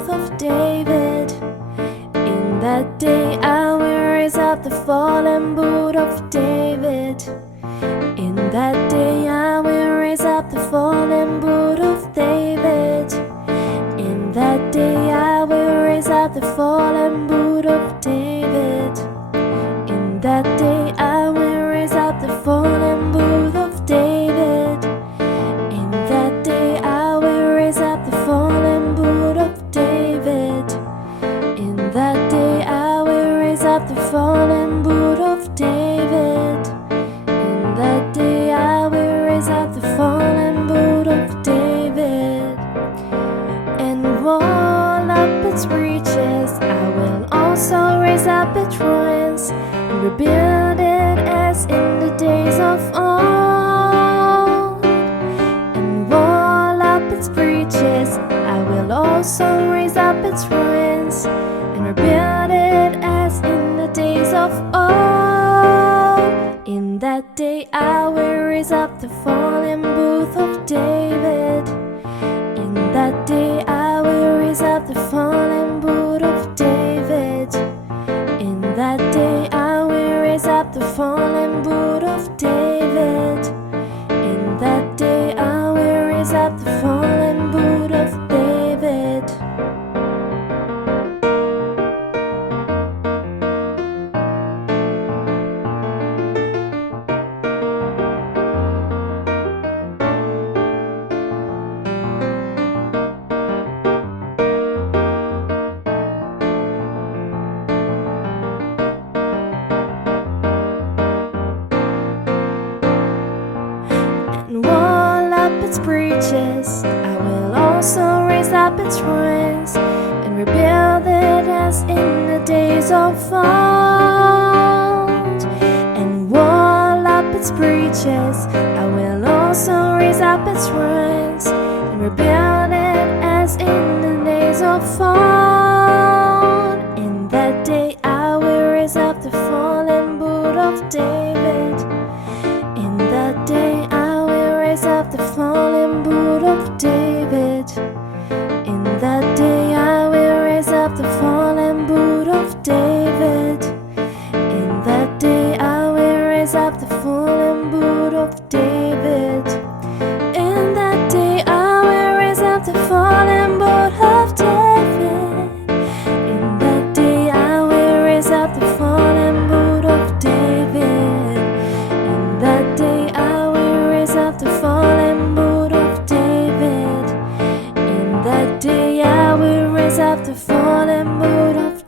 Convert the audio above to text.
booth of David. In that day I will raise up the fallen boot of David. In that day I will raise up the fallen boot of David. In that day I will raise up the fallen boot of David. In that day I will raise up the fallen boot of David. In that day I will raise up the fallen boot of David. In that day I will raise up the fallen boot of David. In that day I will raise up the fallen boot of David. And wall up its breaches, I will also raise up its ruins, and rebuild it as in the days of old. And wall up its breaches, I will also raise up its ruins, and rebuild it as in the days of old. In that day I will raise up the fallen booth of David. In that day I will raise up the fallen boot of David. In that day I will raise up the fallen boot of David. In that day I will raise up the fallen boot of David. And wall up its breaches, I will also raise up its ruins, and rebuild it as in the days of old. And wall up its breaches, I will also raise up its ruins, and rebuild it as in the days of old. In that day I will raise up the fallen boot of David. In that day I will raise up the fallen boot of David. In that day I will raise up the fallen boot of David. In that day I will raise up the fallen boot of David. In that day I will raise up the fallen boot of David. In that day I will raise up the fallen boot of David. In that day I will raise up the fallen boot of David. In that day I will raise up the fallen boot of